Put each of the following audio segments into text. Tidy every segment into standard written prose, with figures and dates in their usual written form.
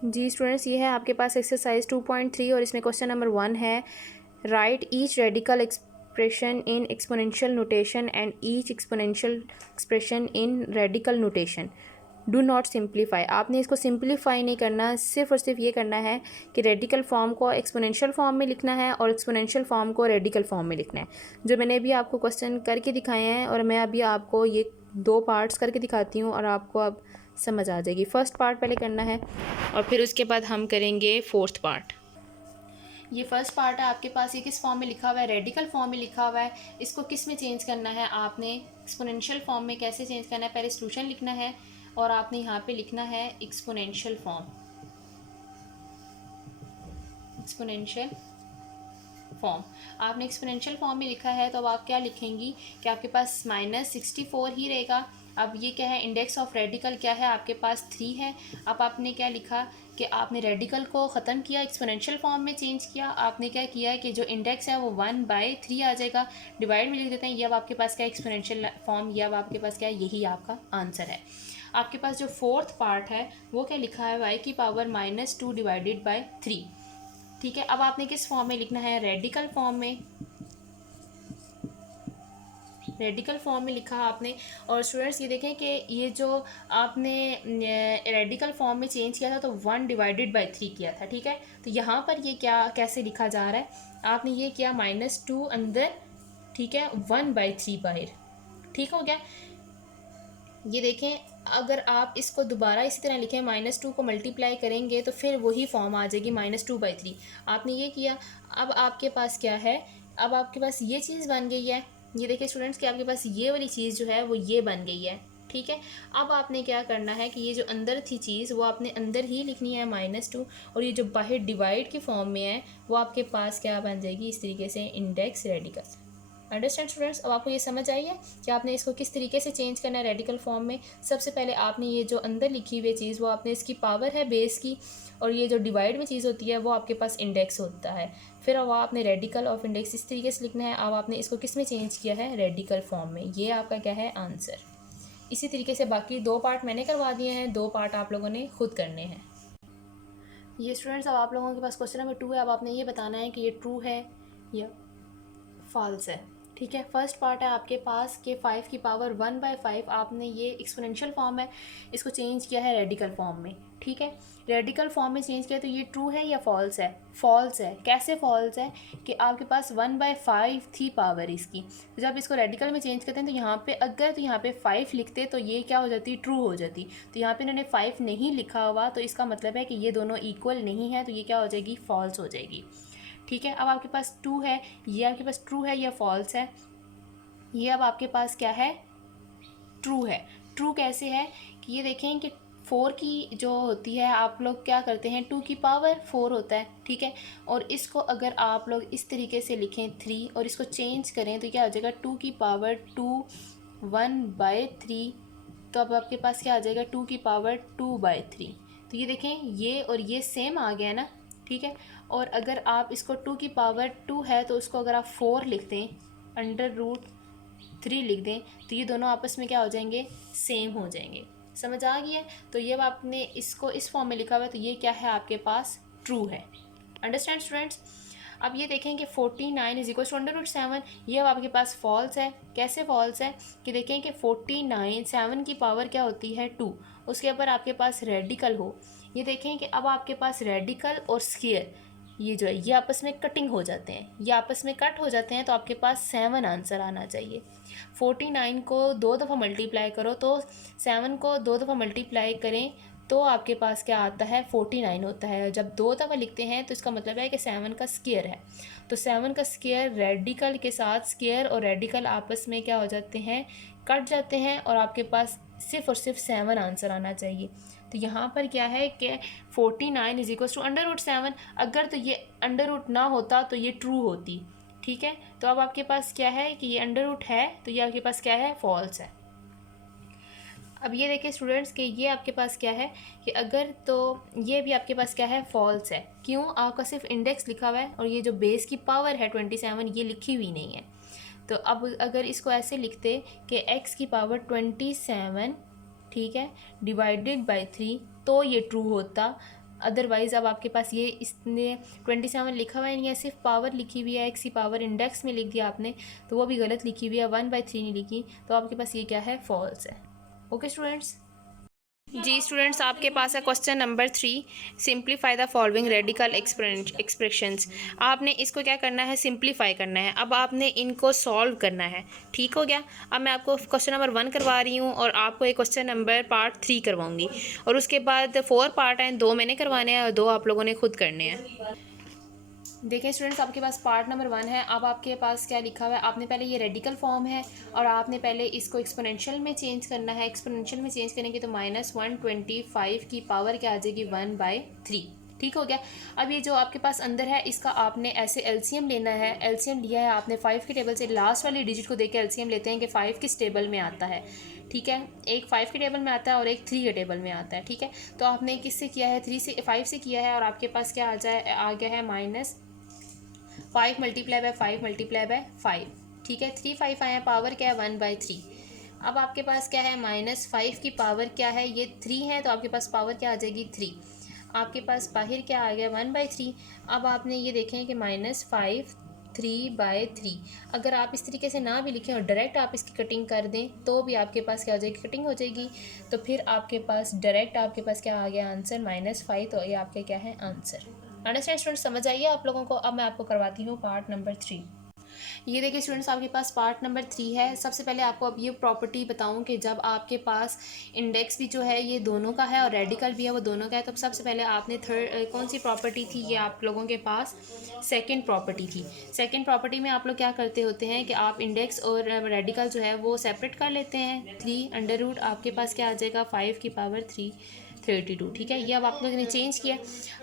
जी students, ये है आपके पास एक्सरसाइज 2.3 और इसमें क्वेश्चन नंबर 1 है, right each radical expression in exponential notation and each exponential expression in radical notation, do not simplify. आपने इसको सिंप्लीफाई नहीं करना, सिर्फ और सिर्फ ये करना है कि रेडिकल फॉर्म को एक्सपोनेंशियल फॉर्म में लिखना है और एक्सपोनेंशियल फॉर्म को रेडिकल फॉर्म में लिखना है। जो मैंने अभी आपको क्वेश्चन करके दिखाए हैं और मैं अभी आपको ये 2 पार्ट्स करके दिखाती हूँ और आपको अब समझ आ जाएगी। फर्स्ट पार्ट पहले करना है और फिर उसके बाद हम करेंगे फोर्थ पार्ट। ये फर्स्ट पार्ट है आपके पास, ये किस फॉर्म में लिखा हुआ है, रेडिकल फॉर्म में लिखा हुआ है। इसको किस में चेंज करना है आपने, एक्सपोनेंशियल फॉर्म में कैसे चेंज करना है, पहले सॉल्यूशन लिखना है और आपने यहाँ पे लिखना है एक्सपोनेंशियल फॉर्म। एक्सपोनेंशियल फॉर्म आपने एक्सपोनेंशियल फॉर्म में लिखा है तो अब आप क्या लिखेंगी कि आपके पास -64 ही रहेगा। अब ये क्या है, इंडेक्स ऑफ रेडिकल क्या है, आपके पास 3 है। अब आपने क्या लिखा कि आपने रेडिकल को ख़त्म किया, एक्सपोनेंशियल फॉर्म में चेंज किया। आपने क्या किया है कि जो इंडेक्स है वो 1/3 आ जाएगा, डिवाइड में लिख देते हैं। ये अब आपके पास क्या है, एक्सपोनेंशियल फॉर्म। ये अब आपके पास क्या है, यही आपका आंसर है। आपके पास जो फोर्थ पार्ट है वो क्या लिखा है, y⁻² डिवाइडेड बाई 3। ठीक है, अब आपने किस फॉर्म में लिखना है, रेडिकल फॉर्म में। रेडिकल फॉर्म में लिखा आपने। और स्टूडेंट्स ये देखें कि ये जो आपने रेडिकल फॉर्म में चेंज किया था तो 1/3 किया था। ठीक है, तो यहाँ पर ये क्या कैसे लिखा जा रहा है, आपने ये किया -2 अंदर, ठीक है, 1/3 बाहर। ठीक हो गया। ये देखें, अगर आप इसको दोबारा इसी तरह लिखें, -2 को मल्टीप्लाई करेंगे तो फिर वही फॉर्म आ जाएगी -2/3। आपने ये किया। अब आपके पास क्या है, अब आपके पास ये चीज़ बन गई है। ये देखिए स्टूडेंट्स कि आपके पास ये वाली चीज़ जो है वो ये बन गई है। ठीक है, अब आपने क्या करना है कि ये जो अंदर थी चीज़ वो आपने अंदर ही लिखनी है -2, और ये जो बाहर डिवाइड के फॉर्म में है वो आपके पास क्या बन जाएगी, इस तरीके से इंडेक्स रेडिकल। अंडरस्टैंड स्टूडेंट्स, अब आपको ये समझ आई है कि आपने इसको किस तरीके से चेंज करना है रेडिकल फॉर्म में। सबसे पहले आपने ये जो अंदर लिखी हुई चीज़ वो आपने, इसकी पावर है बेस की, और ये जो डिवाइड में चीज़ होती है वो आपके पास इंडेक्स होता है। फिर अब आपने रेडिकल ऑफ इंडेक्स इस तरीके से लिखना है। अब आपने इसको किस में चेंज किया है, रेडिकल फॉर्म में। ये आपका क्या है, आंसर। इसी तरीके से बाकी 2 पार्ट मैंने करवा दिए हैं, 2 पार्ट आप लोगों ने खुद करने हैं। ये स्टूडेंट्स, अब आप लोगों के पास क्वेश्चन नंबर 2 है। अब आपने ये बताना है कि ये ट्रू है या फॉल्स है। ठीक है, फर्स्ट पार्ट है आपके पास कि 5 की पावर 1/5 आपने, ये एक्सपोनेंशियल फॉर्म है, इसको चेंज किया है रेडिकल फॉर्म में। ठीक है, रेडिकल फॉर्म में चेंज किया तो ये ट्रू है या फॉल्स है, फॉल्स है। कैसे फॉल्स है कि आपके पास 1/5 थी पावर इसकी, तो जब इसको रेडिकल में चेंज करते हैं तो यहाँ पे अगर तो यहाँ पे 5 लिखते तो ये क्या हो जाती, ट्रू हो जाती। तो यहाँ पे इन्होंने 5 नहीं लिखा हुआ तो इसका मतलब है कि ये दोनों इक्वल नहीं है, तो ये क्या हो जाएगी, फॉल्स हो जाएगी। ठीक है, अब आपके पास 2 है, ये आपके पास ट्रू है या फॉल्स है, ये अब आपके पास क्या है, ट्रू है। ट्रू कैसे है कि ये देखें कि 4 की जो होती है, आप लोग क्या करते हैं, 2 की पावर 4 होता है। ठीक है, और इसको अगर आप लोग इस तरीके से लिखें 3 और इसको चेंज करें तो क्या हो जाएगा, 2 की पावर 2 1/3। तो अब आपके पास क्या आ जाएगा, 2 की पावर 2/3। तो ये देखें, ये और ये सेम आ गया ना। ठीक है, और अगर आप इसको 2 की पावर 2 है तो उसको अगर आप 4 लिख दें, √3 लिख दें, तो ये दोनों आपस में क्या हो जाएंगे, सेम हो जाएंगे। समझ आ गई है। तो ये अब आपने इसको इस फॉर्म में लिखा हुआ है तो ये क्या है, आपके पास ट्रू है। Understand students. अब ये देखें कि 49 = √7, ये अब आपके पास फॉल्स है। कैसे फॉल्स है कि देखें कि 49 7 की पावर क्या होती है, 2, उसके ऊपर आपके पास रेडिकल हो। ये देखें कि अब आपके पास रेडिकल और स्क्वायर ये जो है ये आपस में कटिंग हो जाते हैं, ये आपस में कट हो जाते हैं, तो आपके पास 7 आंसर आना चाहिए। 49 को 2 दफ़ा मल्टीप्लाई करो तो 7 को 2 दफ़ा मल्टीप्लाई करें तो आपके पास क्या आता है, 49 होता है। जब 2 दफ़ा लिखते हैं तो इसका मतलब है कि 7 का स्क्वायर है, तो 7 का स्क्वायर रेडिकल के साथ, स्क्वायर और रेडिकल आपस में क्या हो जाते हैं, कट जाते हैं, और आपके पास सिर्फ और सिर्फ 7 आंसर आना चाहिए। तो यहाँ पर क्या है कि 49 = √7, अगर तो ये अंडर ना होता तो ये ट्रू होती। ठीक है, तो अब आपके पास क्या है कि ये अंडर है, तो ये आपके पास क्या है, फॉल्स है। अब ये देखिए स्टूडेंट्स कि ये आपके पास क्या है कि अगर तो ये भी आपके पास क्या है, फॉल्स है। क्यों, आपका सिर्फ इंडेक्स लिखा हुआ है और ये जो बेस की पावर है 27 ये लिखी हुई नहीं है। तो अब अगर इसको ऐसे लिखते कि x की पावर 27, ठीक है, डिवाइडेड बाय 3, तो ये ट्रू होता। अदरवाइज़ अब आपके पास ये इसने 27 लिखा हुआ है नहीं है, सिर्फ पावर लिखी हुई है, एक सी पावर इंडेक्स में लिख दिया आपने, तो वो भी गलत लिखी हुई है, 1/3 नहीं लिखी, तो आपके पास ये क्या है, फॉल्स है। Okay students. जी स्टूडेंट्स, आपके पास है question number 3, simplify the following radical expressions. आपने इसको क्या करना है, सिंप्लीफाई करना है। अब आपने इनको सॉल्व करना है, ठीक हो गया। अब मैं आपको क्वेश्चन नंबर 1 करवा रही हूँ और आपको एक क्वेश्चन नंबर पार्ट 3 करवाऊँगी, और उसके बाद 4 पार्ट हैं, 2 मैंने करवाने हैं और 2 आप लोगों ने खुद करने हैं। देखिए स्टूडेंट्स, आपके पास पार्ट नंबर 1 है। अब आपके पास क्या लिखा हुआ है, आपने पहले ये रेडिकल फॉर्म है और आपने पहले इसको एक्सपोनेंशियल में चेंज करना है। एक्सपोनेंशियल में चेंज करेंगे तो -125 की पावर क्या आ जाएगी, 1/3, ठीक हो गया। अब ये जो आपके पास अंदर है, इसका आपने ऐसे एलसीएम लेना है। एलसीएम लिया है आपने 5 के टेबल से, लास्ट वाली डिजिट को देख के एलसीएम लेते हैं कि 5 किस टेबल में आता है, ठीक है। एक 5 के टेबल में आता है और एक 3 के टेबल में आता है, ठीक है। तो आपने किससे किया है, 5 से किया है, और आपके पास क्या आ गया है, -5 मल्टीप्लाई बाय 5 मल्टीप्लाई बाय 5, ठीक है। 3 5 आया, पावर क्या है, 1/3। अब आपके पास क्या है, -5 की पावर क्या है, ये 3 है, तो आपके पास पावर क्या आ जाएगी, 3। आपके पास बाहर क्या आ गया, 1/3। अब आपने ये देखें कि -5 3/3, अगर आप इस तरीके से ना भी लिखें और डायरेक्ट आप इसकी कटिंग कर दें तो भी आपके पास क्या हो जाएगी, कटिंग हो जाएगी। तो फिर आपके पास डायरेक्ट आपके पास क्या आ गया, आंसर -5, तो ये आपके क्या है, आंसर। अंडरस्टैंड स्टूडेंट, समझ आइए आप लोगों को। अब मैं आपको करवाती हूँ पार्ट नंबर 3। ये देखिए स्टूडेंट्स, आपके पास पार्ट नंबर 3 है। सबसे पहले आपको अब ये प्रॉपर्टी बताऊं कि जब आपके पास इंडेक्स भी जो है ये दोनों का है और रेडिकल भी है वो दोनों का है, तो सबसे पहले आपने कौन सी प्रॉपर्टी थी, ये आप लोगों के पास सेकंड प्रॉपर्टी थी। सेकंड प्रॉपर्टी में आप लोग क्या करते होते हैं कि आप इंडेक्स और रेडिकल जो है वो सेपरेट कर लेते हैं। 3 आपके पास क्या आ जाएगा, 5 की पावर 3/32, ठीक है। ये अब आप लोगों ने चेंज किया।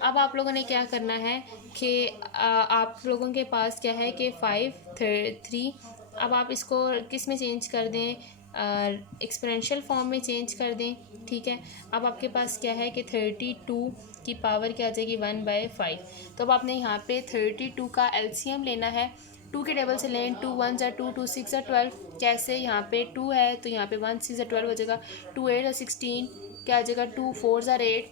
अब आप लोगों ने क्या करना है कि आप लोगों के पास क्या है कि 5/3, अब आप इसको किस में चेंज कर दें, एक्सपोनेंशियल फॉर्म में चेंज कर दें, ठीक है। अब आपके पास क्या है कि 32 की पावर क्या आ जाएगी, 1/5। तो अब आपने यहाँ पे 32 का एलसीएम लेना है। 2 के टेबल से लें, 2 1 ज़ा 2, 2 6 ज़ा 12। कैसे, यहाँ पे 2 है तो यहाँ पे 1 6 ज़ा 12 हो जाएगा, 2 8 ज़ा 16, क्या आ जाएगा, 2 4 ज़ा 8,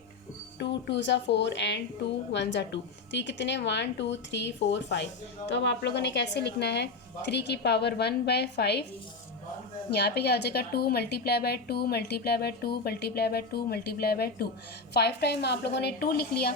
2 2 ज़ा 4 एंड 2 1 ज़ा 2। तो ये कितने, 1 2 3 4 5। तो अब आप लोगों ने कैसे लिखना है, 3 की पावर 1/5, यहाँ पे क्या आ जाएगा, 2 multiply by 2 multiply by 2 multiply by 2 multiply by 2। 5 time आप लोगों ने 2 लिख लिया।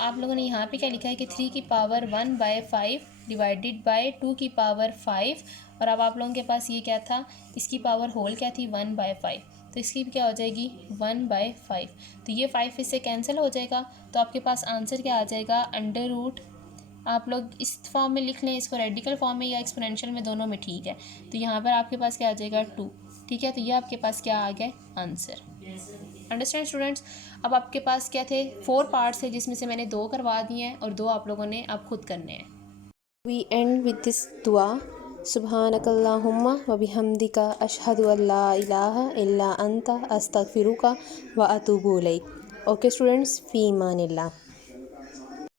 आप लोगों ने यहाँ पे क्या लिखा है कि 3 की पावर 1/5 डिवाइडेड बाय 2 की पावर 5, और अब आप लोगों के पास ये क्या था, इसकी पावर होल क्या थी, 1/5, तो इसकी भी क्या हो जाएगी, 1/5। तो ये 5 इससे कैंसिल हो जाएगा, तो आपके पास आंसर क्या आ जाएगा, √। आप लोग इस फॉर्म में लिख लें, इसको रेडिकल फॉर्म में या एक्सपोनेंशियल में, दोनों में ठीक है। तो यहाँ पर आपके पास क्या आ जाएगा, 2, ठीक है। तो ये आपके पास क्या आ गया, आंसर। Understand students. अब आपके पास क्या थे, 4 पार्ट्स है, जिसमें से मैंने 2 करवा दिए हैं और 2 आप लोगों ने अब खुद करने हैं। We end with this dua. Subhanakallahumma wa bihamdika ashhadu an la ilaha illa anta astaghfiruka wa atubu ilayk. Okay students, fi imanillah.